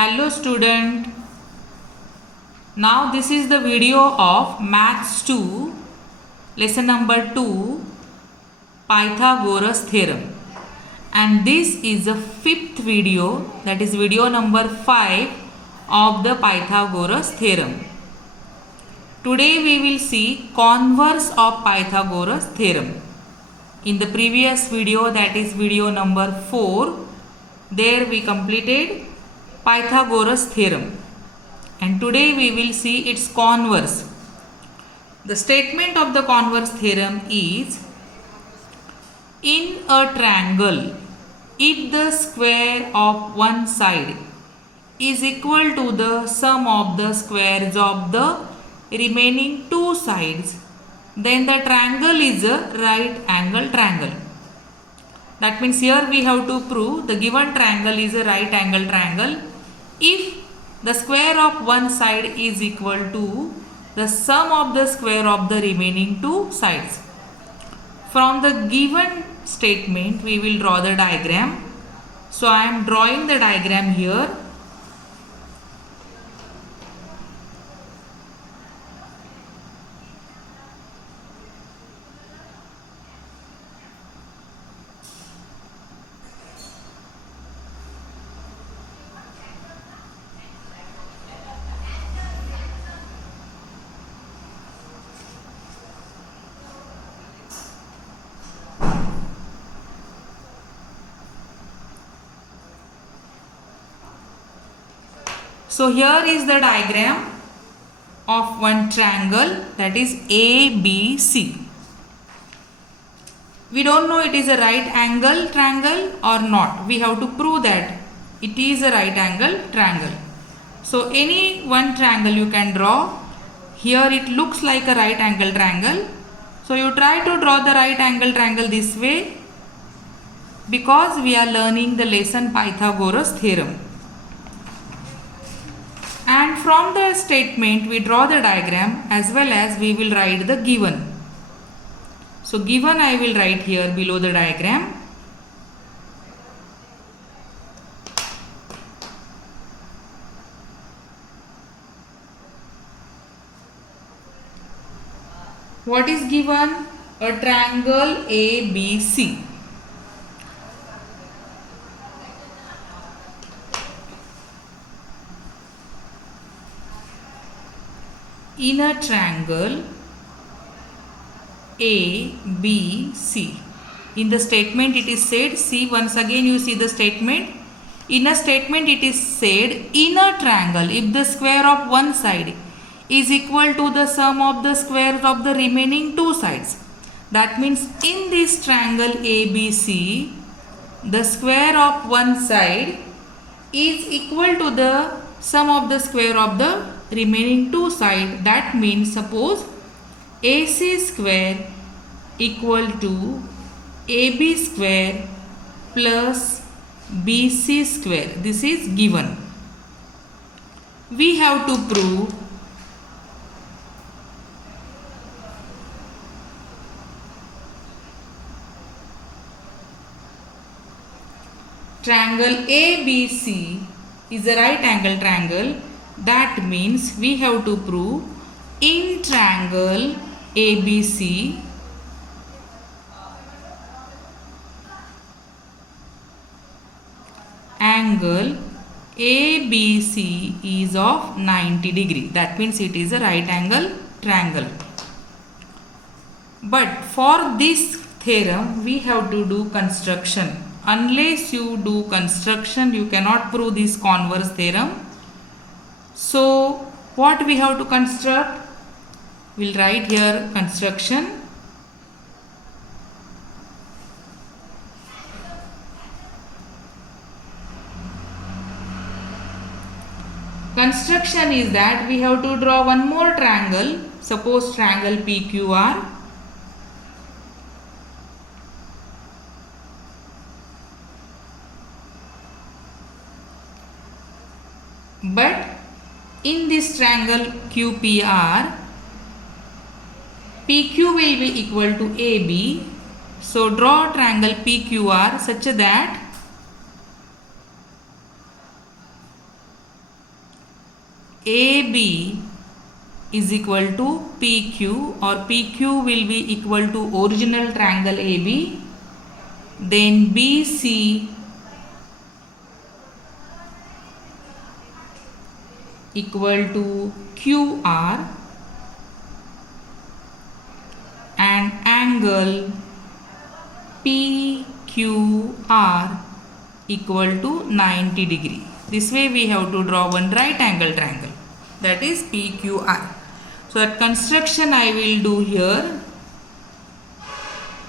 Hello student. Now this is the video of Maths 2 lesson number 2 Pythagoras theorem, and this is the fifth video, that is video number 5 of the Pythagoras theorem. Today we will see converse of Pythagoras theorem. In the previous video, that is video number 4, there we completed Pythagoras theorem, and today we will see its converse. The statement of the converse theorem is: in a triangle, if the square of one side is equal to the sum of the squares of the remaining two sides, then the triangle is a right angle triangle. That means here we have to prove the given triangle is a right angle triangle if the square of one side is equal to the sum of the square of the remaining two sides. From the given statement we will draw the diagram. So I am drawing the diagram here. So here is the diagram of one triangle, that is ABC. We don't know it is a right angle triangle or not. We have to prove that it is a right angle triangle. So any one triangle you can draw. Here it looks like a right angle triangle. So you try to draw the right angle triangle this way, because we are learning the lesson Pythagoras theorem. And from the statement we draw the diagram, as well as we will write the given. So given I will write here below the diagram. What is given? A triangle ABC. In a triangle ABC. In the statement it is said, see once again you see the statement. In a statement it is said, in a triangle, if the square of one side is equal to the sum of the squares of the remaining two sides. That means in this triangle ABC, the square of one side is equal to the sum of the square of the remaining two sides. That means suppose AC square equal to AB square plus BC square. This is given. We have to prove triangle ABC is a right angle triangle. That means we have to prove in triangle ABC angle ABC is of 90 degree. That means it is a right angle triangle. But for this theorem we have to do construction. Unless you do construction, you cannot prove this converse theorem. So what we have to construct? We'll write here construction. Construction is that we have to draw one more triangle. Suppose triangle PQR. But in this triangle QPR, PQ will be equal to AB. So draw triangle PQR such that AB is equal to PQ, or PQ will be equal to original triangle AB, then BC equal to QR, and angle PQR equal to 90 degree. This way we have to draw one right angle triangle, that is PQR. So that construction I will do here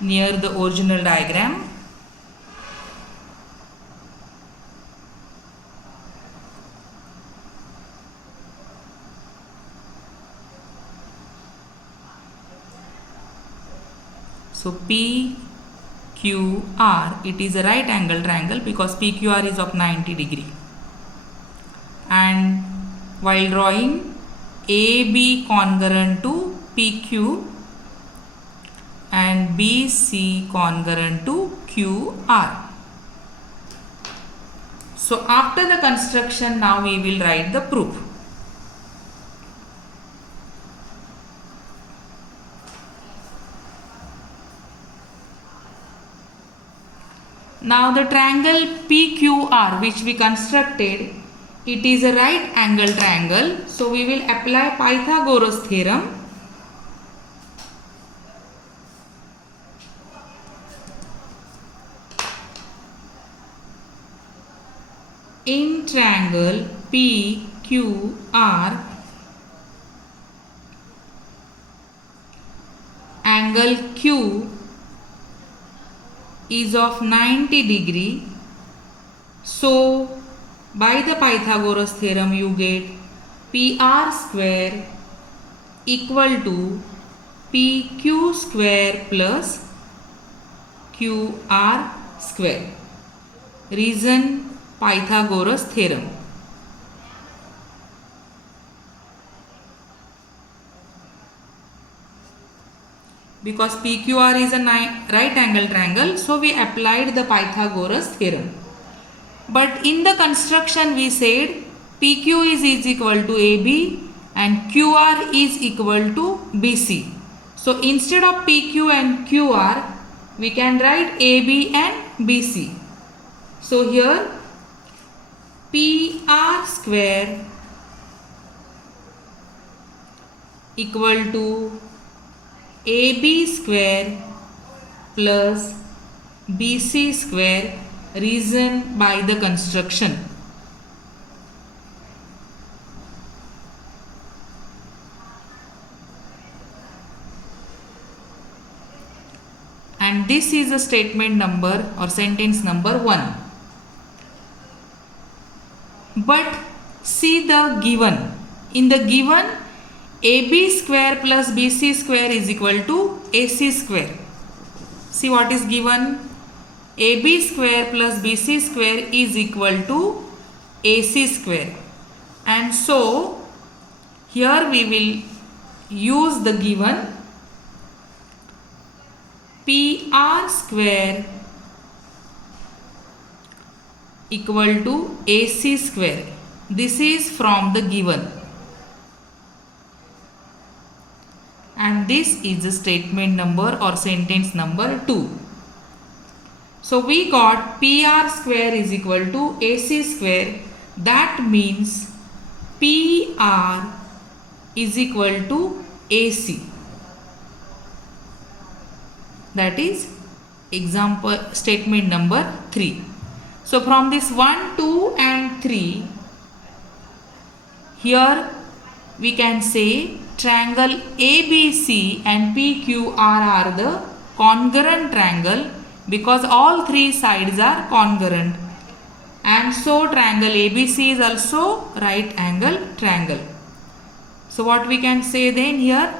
near the original diagram. So PQR, it is a right angle triangle because PQR is of 90 degree. And while drawing, AB congruent to PQ and BC congruent to QR. So after the construction, now we will write the proof. Now the triangle PQR which we constructed, it is a right angle triangle. So we will apply Pythagoras theorem. In triangle PQR, angle Q is of 90 degree. So by the Pythagoras theorem you get PR square equal to PQ square plus QR square. Reason, Pythagoras theorem. Because PQR is a right angle triangle, so we applied the Pythagoras theorem. But in the construction we said PQ is equal to AB and QR is equal to BC. So instead of PQ and QR, we can write AB and BC. So here PR square equal to AB square plus BC square, reason by the construction. And this is a statement number or sentence number 1. But see the given. In the given, AB square plus BC square is equal to AC square. See what is given? AB square plus BC square is equal to AC square. And so here we will use the given PR square equal to AC square. This is from the given. And this is the statement number or sentence number 2. So we got PR square is equal to AC square. That means PR is equal to AC. That is example statement number 3. So from this 1, 2 and 3, here we can say triangle ABC and PQR are the congruent triangle because all 3 sides are congruent. And so triangle ABC is also right angle triangle. So what we can say then here?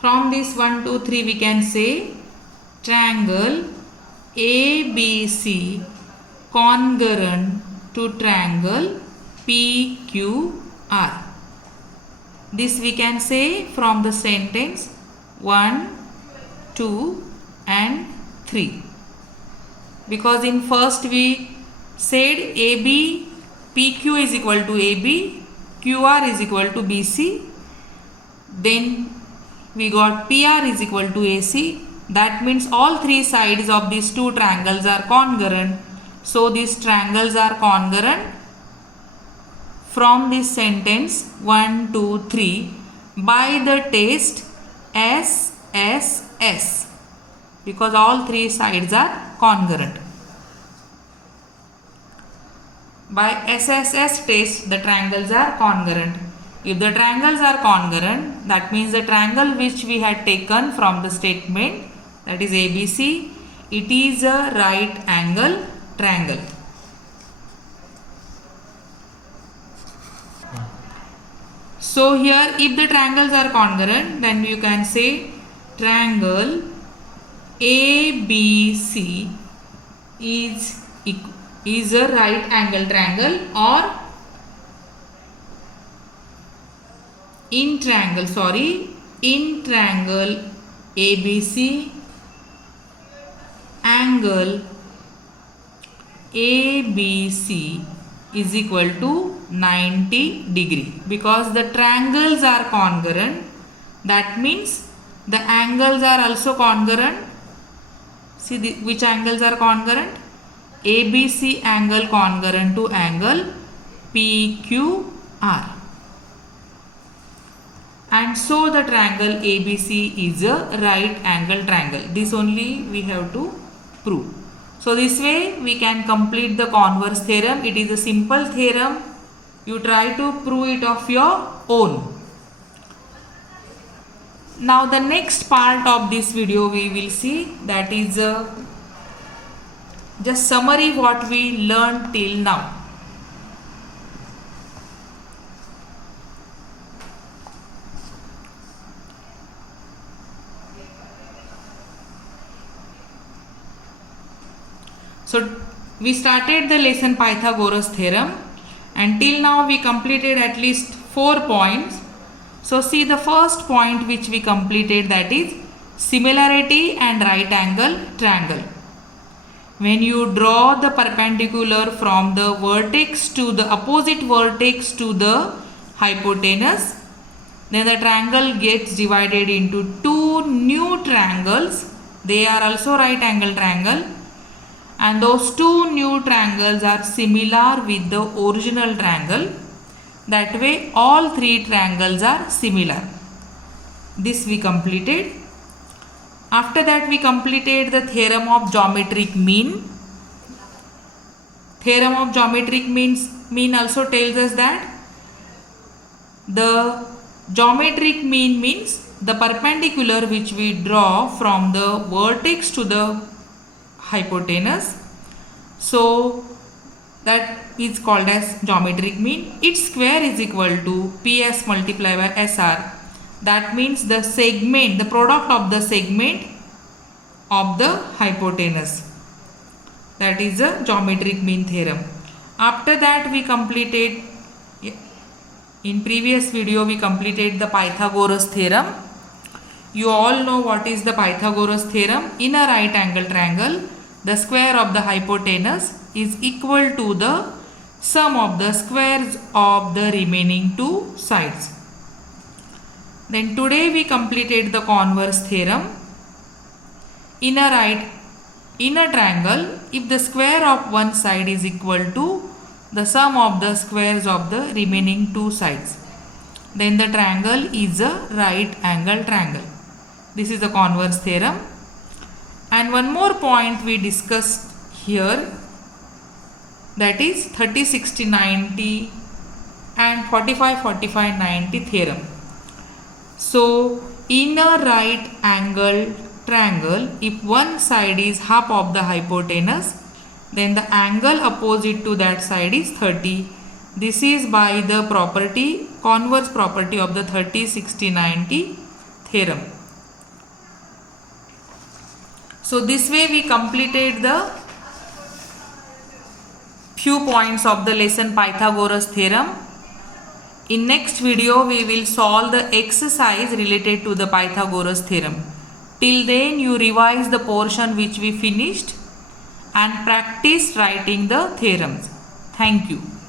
From this 1, 2, 3 we can say triangle ABC congruent to triangle PQR. This we can say from the sentence 1, 2 and 3. Because in first we said AB, PQ is equal to AB, QR is equal to BC. Then we got PR is equal to AC. That means all three sides of these two triangles are congruent. So these triangles are congruent. From this sentence 1, 2, 3 by the test SSS, because all three sides are congruent. By SSS test, the triangles are congruent. If the triangles are congruent, that means the triangle which we had taken from the statement, that is ABC, it is a right angle triangle. So here, if the triangles are congruent, then you can say triangle ABC is a right angle triangle, or in triangle ABC, angle ABC is equal to 90 degree. Because the triangles are congruent, that means the angles are also congruent. See which angles are congruent? ABC angle congruent to angle PQR. And so the triangle ABC is a right angle triangle. This only we have to prove. So this way we can complete the converse theorem. It is a simple theorem. You try to prove it of your own. Now the next part of this video we will see, that is just summary what we learned till now. So we started the lesson Pythagoras theorem, and till now we completed at least 4 points. So see the first point which we completed, that is similarity and right angle triangle. When you draw the perpendicular from the vertex to the opposite vertex to the hypotenuse, then the triangle gets divided into two new triangles. They are also right angle triangle, and those two new triangles are similar with the original triangle. That way all three triangles are similar. This we completed. After that we completed the theorem of geometric mean. Theorem of geometric mean also tells us that the geometric mean means the perpendicular which we draw from the vertex to the hypotenuse. So that is called as geometric mean. Its square is equal to PS multiplied by SR. That means the segment, the product of the segment of the hypotenuse. That is a geometric mean theorem. After that we completed, in previous video we completed the Pythagoras theorem. You all know what is the Pythagoras theorem. In a right angle triangle, the square of the hypotenuse is equal to the sum of the squares of the remaining two sides. Then today we completed the converse theorem. In a triangle, if the square of one side is equal to the sum of the squares of the remaining two sides, then the triangle is a right angle triangle. This is the converse theorem. And one more point we discussed here, that is 30, 60, 90 and 45, 45, 90 theorem. So in a right angle triangle, if one side is half of the hypotenuse, then the angle opposite to that side is 30. This is by the property, converse property of the 30, 60, 90 theorem. So this way we completed the few points of the lesson Pythagoras theorem. In next video we will solve the exercise related to the Pythagoras theorem. Till then you revise the portion which we finished, and practice writing the theorems. Thank you.